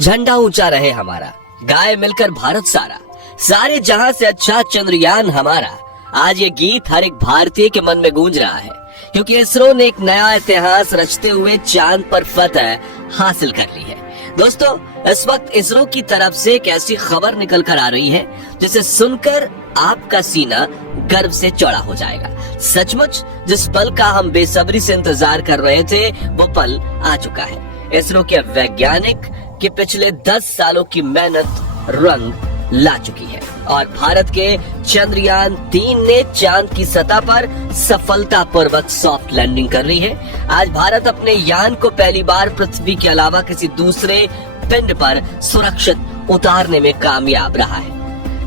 झंडा ऊंचा रहे हमारा, गाए मिलकर भारत सारा, सारे जहां से अच्छा चंद्रयान हमारा। आज ये गीत हर एक भारतीय के मन में गूंज रहा है, क्योंकि इसरो ने एक नया इतिहास रचते हुए चांद पर फतह हासिल कर ली है। दोस्तों, इस वक्त इसरो की तरफ से एक ऐसी खबर निकल कर आ रही है जिसे सुनकर आपका सीना गर्व से चौड़ा हो जाएगा। सचमुच जिस पल का हम बेसब्री से इंतजार कर रहे थे, वो पल आ चुका है। इसरो के वैज्ञानिक के पिछले 10 सालों की मेहनत रंग ला चुकी है और भारत के चंद्रयान 3 ने चांद की सतह पर सफलतापूर्वक सॉफ्ट लैंडिंग कर ली है। आज भारत अपने यान को पहली बार पृथ्वी के अलावा किसी दूसरे पिंड पर सुरक्षित उतारने में कामयाब रहा है।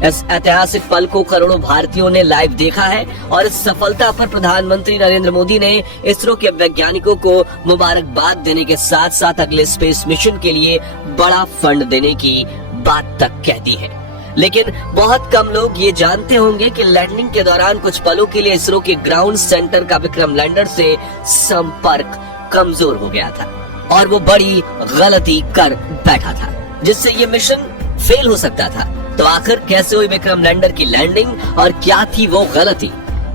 इस ऐतिहासिक पल को करोड़ों भारतीयों ने लाइव देखा है और इस सफलता पर प्रधानमंत्री नरेंद्र मोदी ने इसरो के वैज्ञानिकों को मुबारकबाद देने के साथ साथ अगले स्पेस मिशन के लिए बड़ा फंड देने की बात तक कह दी है। लेकिन बहुत कम लोग ये जानते होंगे कि लैंडिंग के दौरान कुछ पलों के लिए इसरो के ग्राउंड सेंटर का विक्रम लैंडर से संपर्क कमजोर हो गया था और वो बड़ी गलती कर बैठा था, जिससे ये मिशन फेल हो सकता था। तो आखिर कैसे हुई विक्रम लैंडर की लैंडिंग और क्या थी वो गलती,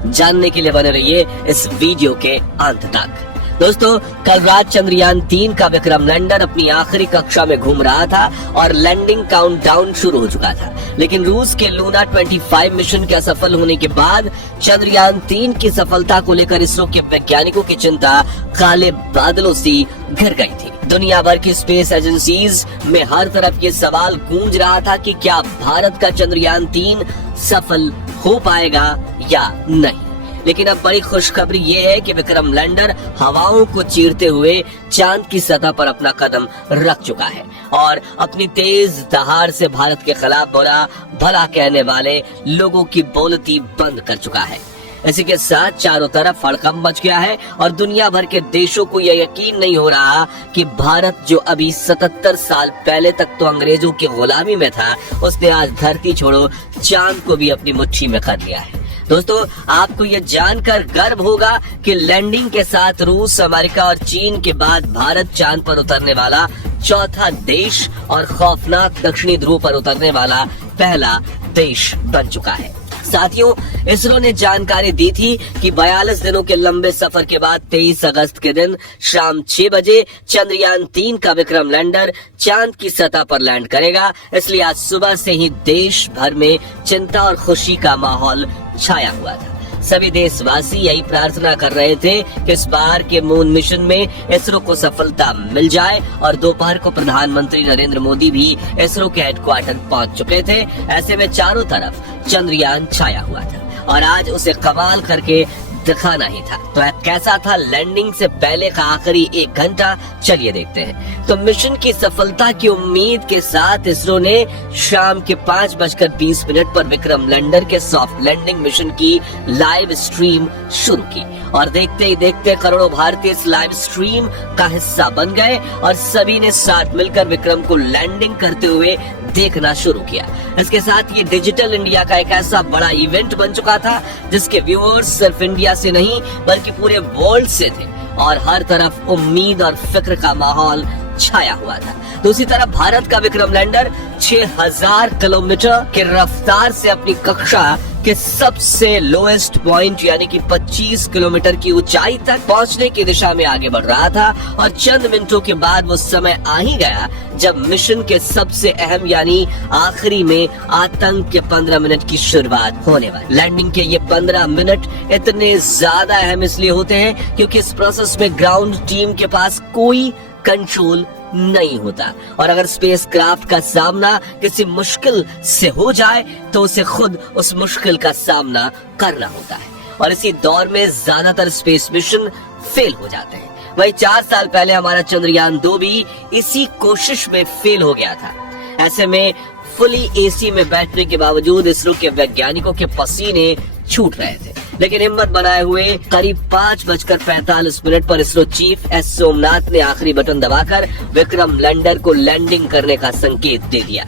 जानने के लिए बने रहिए इस वीडियो के अंत तक। दोस्तों, कल रात चंद्रयान 3 का विक्रम लैंडर अपनी आखिरी कक्षा में घूम रहा था और लैंडिंग काउंटडाउन शुरू हो चुका था। लेकिन रूस के लूना 25 मिशन के असफल होने के बाद चंद्रयान 3 की सफलता को लेकर इसरो के वैज्ञानिकों की चिंता काले बादलों सी घिर गई थी। दुनिया भर की स्पेस एजेंसीज में हर तरफ ये सवाल गूंज रहा था कि क्या भारत का चंद्रयान 3 सफल हो पाएगा या नहीं। लेकिन अब बड़ी खुशखबरी ये है कि विक्रम लैंडर हवाओं को चीरते हुए चांद की सतह पर अपना कदम रख चुका है और अपनी तेज दहाड़ से भारत के खिलाफ बुरा भला कहने वाले लोगों की बोलती बंद कर चुका है। इसी के साथ चारों तरफ हड़कंप मच गया है और दुनिया भर के देशों को यह यकीन नहीं हो रहा कि भारत, जो अभी 77 साल पहले तक तो अंग्रेजों की गुलामी में था, उसने आज धरती छोड़ो चांद को भी अपनी मुट्ठी में कर लिया है। दोस्तों, आपको यह जानकर गर्व होगा कि लैंडिंग के साथ रूस, अमेरिका और चीन के बाद भारत चांद पर उतरने वाला चौथा देश और खौफनाक दक्षिणी ध्रुव पर उतरने वाला पहला देश बन चुका है। साथियों, इसरो ने जानकारी दी थी कि 42 दिनों के लंबे सफर के बाद 23 अगस्त के दिन शाम 6 बजे चंद्रयान 3 का विक्रम लैंडर चांद की सतह पर लैंड करेगा। इसलिए आज सुबह से ही देश भर में चिंता और खुशी का माहौल छाया हुआ था। सभी देशवासी यही प्रार्थना कर रहे थे कि इस बार के मून मिशन में इसरो को सफलता मिल जाए और दोपहर को प्रधानमंत्री नरेंद्र मोदी भी इसरो के हेडक्वार्टर पहुंच चुके थे। ऐसे में चारों तरफ चंद्रयान छाया हुआ था और आज उसे कमाल करके दिखाना ही था। तो कैसा था लैंडिंग से पहले का आखिरी 1 घंटा, चलिए देखते हैं। तो मिशन की सफलता की उम्मीद के साथ इसरो ने शाम के 5:20 पर विक्रम लैंडर के सॉफ्ट लैंडिंग मिशन की लाइव स्ट्रीम शुरू की और देखते ही देखते करोड़ों भारतीय इस लाइव स्ट्रीम का हिस्सा बन गए और सभी ने साथ मिलकर विक्रम को लैंडिंग करते हुए देखना शुरू किया। इसके साथ ये डिजिटल इंडिया का एक ऐसा बड़ा इवेंट बन चुका था जिसके व्यूअर्स सिर्फ इंडिया से नहीं बल्कि पूरे वर्ल्ड से थे और हर तरफ उम्मीद और फिक्र का माहौल छाया हुआ था। दूसरी तरफ भारत का विक्रम लैंडर 6000 किलोमीटर की रफ्तार से अपनी कक्षा के सबसे लोएस्ट पॉइंट यानी कि 25 किलोमीटर की ऊंचाई तक पहुंचने की दिशा में आगे बढ़ रहा था और चंद मिनटों के बाद वो समय आ ही गया जब मिशन के सबसे अहम यानी आखिरी में आतंक के 15 मिनट की शुरुआत होने वाली। लैंडिंग के ये 15 मिनट इतने ज्यादा अहम इसलिए होते हैं क्योंकि इस प्रोसेस में ग्राउंड टीम के पास कोई कंट्रोल नहीं होता और अगर स्पेसक्राफ्ट का सामना किसी मुश्किल से हो जाए तो उसे खुद उस मुश्किल का सामना करना होता है और इसी दौर में ज्यादातर स्पेस मिशन फेल हो जाते हैं। वही 4 साल पहले हमारा चंद्रयान 2 भी इसी कोशिश में फेल हो गया था। ऐसे में फुली एसी में बैठने के बावजूद इसरो के वैज्ञानिकों के पसीने छूट रहे थे, लेकिन हिम्मत बनाए हुए करीब 5:45 पर इसरो चीफ एस सोमनाथ ने आखिरी बटन दबाकर विक्रम लैंडर को लैंडिंग करने का संकेत दे दिया।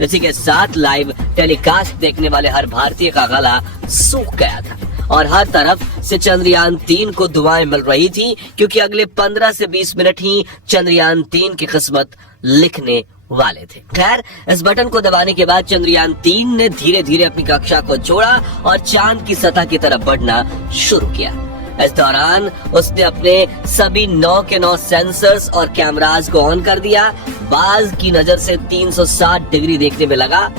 इसी के साथ लाइव टेलीकास्ट देखने वाले हर भारतीय का गला सूख गया था और हर तरफ से चंद्रयान 3 को दुआएं मिल रही थी क्योंकि अगले 15 से 20 मिनट ही चंद्रयान 3 की किस्मत लिखने वाले थे। खैर, इस बटन को दबाने के बाद चंद्रयान 3 ने धीरे धीरे अपनी कक्षा को छोड़ा और चांद की सतह की तरफ बढ़ना शुरू किया। इस दौरान उसने अपने सभी 9 के 9 सेंसर्स और कैमरास को ऑन कर दिया। बाज की नजर से 360 डिग्री देखने में लगा।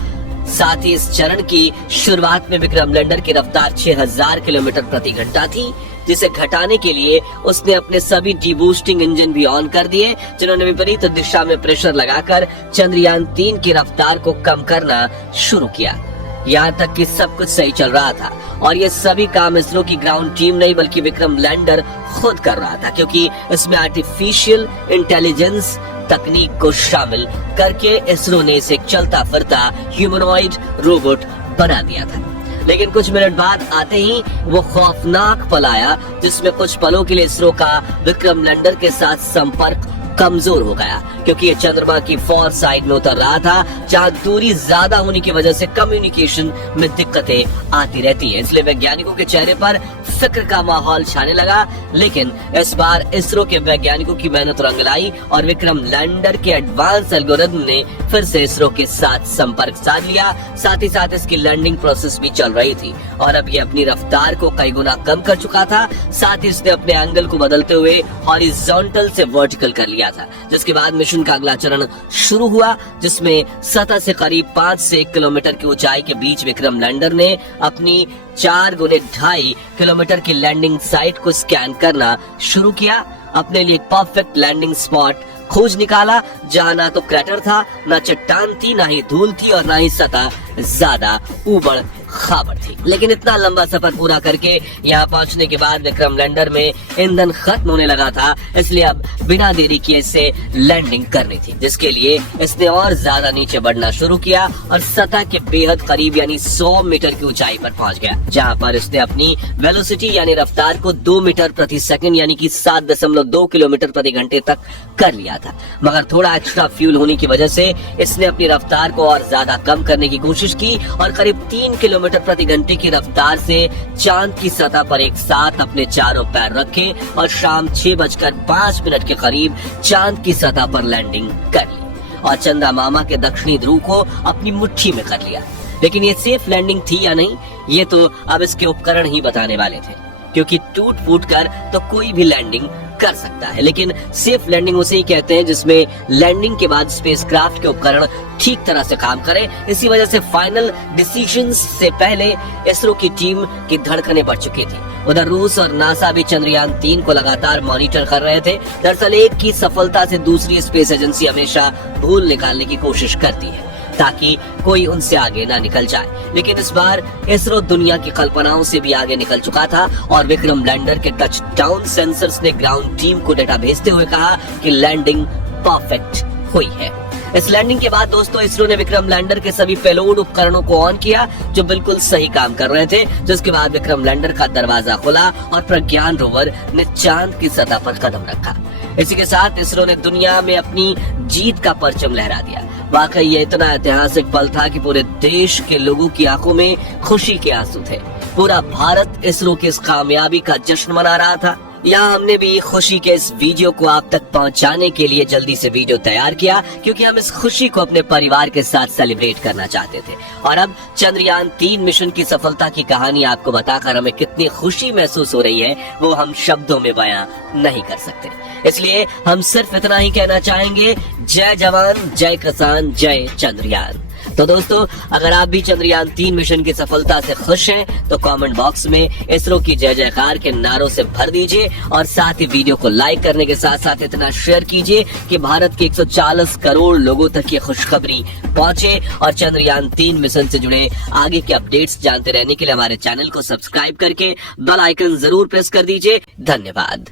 साथ ही इस चरण की शुरुआत में विक्रम लैंडर की रफ्तार 6000 किलोमीटर प्रति घंटा थी, जिसे घटाने के लिए उसने अपने सभी डीबूस्टिंग इंजन भी ऑन कर दिए, जिन्होंने विपरीत दिशा में प्रेशर लगाकर चंद्रयान 3 की रफ्तार को कम करना शुरू किया। यहाँ तक कि सब कुछ सही चल रहा था और ये सभी काम इसरो की ग्राउंड टीम नहीं बल्कि विक्रम लैंडर खुद कर रहा था, क्योंकि इसमें आर्टिफिशियल इंटेलिजेंस तकनीक को शामिल करके इसरो ने इसे एक चलता फिरता ह्यूमनॉइड रोबोट बना दिया था। लेकिन कुछ मिनट बाद आते ही वो खौफनाक पल आया, जिसमें कुछ पलों के लिए इसरो का विक्रम लैंडर के साथ संपर्क कमजोर हो गया, क्योंकि ये चंद्रमा की फॉर साइड में उतर रहा था, जहां दूरी ज्यादा होने की वजह से कम्युनिकेशन में दिक्कतें आती रहती है। इसलिए वैज्ञानिकों के चेहरे पर फिक्र का माहौल छाने लगा। लेकिन इस बार इसरो के वैज्ञानिकों की मेहनत रंग लाई और विक्रम लैंडर के एडवांस एल्गोरिथम ने फिर से इसरो के साथ संपर्क साध लिया। साथ ही साथ इसकी लैंडिंग प्रोसेस भी चल रही थी और अब ये अपनी रफ्तार को कई गुना कम कर चुका था। साथ ही इसने अपने एंगल को बदलते हुए हॉरिजॉन्टल से वर्टिकल कर लिया था, जिसके बाद मिशन का अगला चरण शुरू हुआ, जिसमें सतह से करीब 5 से 1 किलोमीटर की ऊंचाई के बीच विक्रम लैंडर ने अपनी 4 गुने 2.5 किलोमीटर की लैंडिंग साइट को स्कैन करना शुरू किया। अपने लिए परफेक्ट लैंडिंग स्पॉट खोज निकाला, जहां ना तो क्रैटर था, ना चट्टान थी, ना ही धूल थी और ना ही सतह ज्यादा ऊबड़ खाबड़ थी। लेकिन इतना लंबा सफर पूरा करके यहाँ पहुंचने के बाद विक्रम लैंडर में ईंधन खत्म होने लगा था, इसलिए अब बिना देरी किए इसे लैंडिंग करनी थी, जिसके लिए इसने और ज्यादा नीचे बढ़ना शुरू किया और सतह के बेहद करीब यानी 100 मीटर की ऊंचाई पर पहुंच गया, जहां पर इसने अपनी वेलोसिटी यानी रफ्तार को 2 मीटर प्रति सेकंड यानी कि 7.2 किलोमीटर प्रति घंटे तक कर लिया था। मगर थोड़ा एक्स्ट्रा फ्यूल होने की वजह से इसने अपनी रफ्तार को और ज्यादा कम करने की कोशिश की और करीब 3 किलोमीटर प्रति घंटे की रफ्तार से चांद की सतह पर एक साथ अपने चारों पैर रखे और शाम 6:05 के करीब चांद की सतह पर लैंडिंग कर ली और चंदा मामा के दक्षिणी ध्रुव को अपनी मुट्ठी में कर लिया। लेकिन ये सेफ लैंडिंग थी या नहीं, ये तो अब इसके उपकरण ही बताने वाले थे, क्योंकि टूट फूट कर तो कोई भी लैंडिंग कर सकता है, लेकिन सेफ लैंडिंग उसे ही कहते हैं जिसमें लैंडिंग के बाद स्पेसक्राफ्ट के उपकरण ठीक तरह से काम करें। इसी वजह से फाइनल डिसीजंस से पहले इसरो की टीम की धड़कनें बढ़ चुकी थी। उधर रूस और नासा भी चंद्रयान 3 को लगातार मॉनिटर कर रहे थे। दरअसल एक की सफलता से दूसरी स्पेस एजेंसी हमेशा भूल निकालने की कोशिश करती है ताकि कोई उनसे आगे ना निकल जाए, लेकिन इस बार इसरो दुनिया की कल्पनाओं से भी आगे निकल चुका था और विक्रम लैंडर के टच डाउन सेंसर्स ने ग्राउंड टीम को डेटा भेजते हुए कहा कि लैंडिंग परफेक्ट हुई है। इस लैंडिंग के बाद दोस्तों इसरो ने विक्रम लैंडर के सभी पेलोड उपकरणों को ऑन किया जो बिल्कुल सही काम कर रहे थे, जिसके बाद विक्रम लैंडर का दरवाजा खुला और प्रज्ञान रोवर ने चांद की सतह पर कदम रखा। इसी के साथ इसरो ने दुनिया में अपनी जीत का परचम लहरा दिया। वाकई ये इतना ऐतिहासिक पल था कि पूरे देश के लोगों की आंखों में खुशी के आंसू थे। पूरा भारत इसरो की इस कामयाबी का जश्न मना रहा था। यहाँ हमने भी खुशी के इस वीडियो को आप तक पहुँचाने के लिए जल्दी से वीडियो तैयार किया, क्योंकि हम इस खुशी को अपने परिवार के साथ सेलिब्रेट करना चाहते थे। और अब चंद्रयान 3 मिशन की सफलता की कहानी आपको बताकर हमें कितनी खुशी महसूस हो रही है वो हम शब्दों में बयां नहीं कर सकते। इसलिए हम सिर्फ इतना ही कहना चाहेंगे, जय जवान, जय किसान, जय चंद्रयान। तो दोस्तों, अगर आप भी चंद्रयान 3 मिशन की सफलता से खुश हैं तो कमेंट बॉक्स में इसरो की जय जयकार के नारों से भर दीजिए और साथ ही वीडियो को लाइक करने के साथ साथ इतना शेयर कीजिए कि भारत के 140 करोड़ लोगों तक ये खुशखबरी पहुंचे। और चंद्रयान 3 मिशन से जुड़े आगे के अपडेट्स जानते रहने के लिए हमारे चैनल को सब्सक्राइब करके बेल आइकन जरूर प्रेस कर दीजिए। धन्यवाद।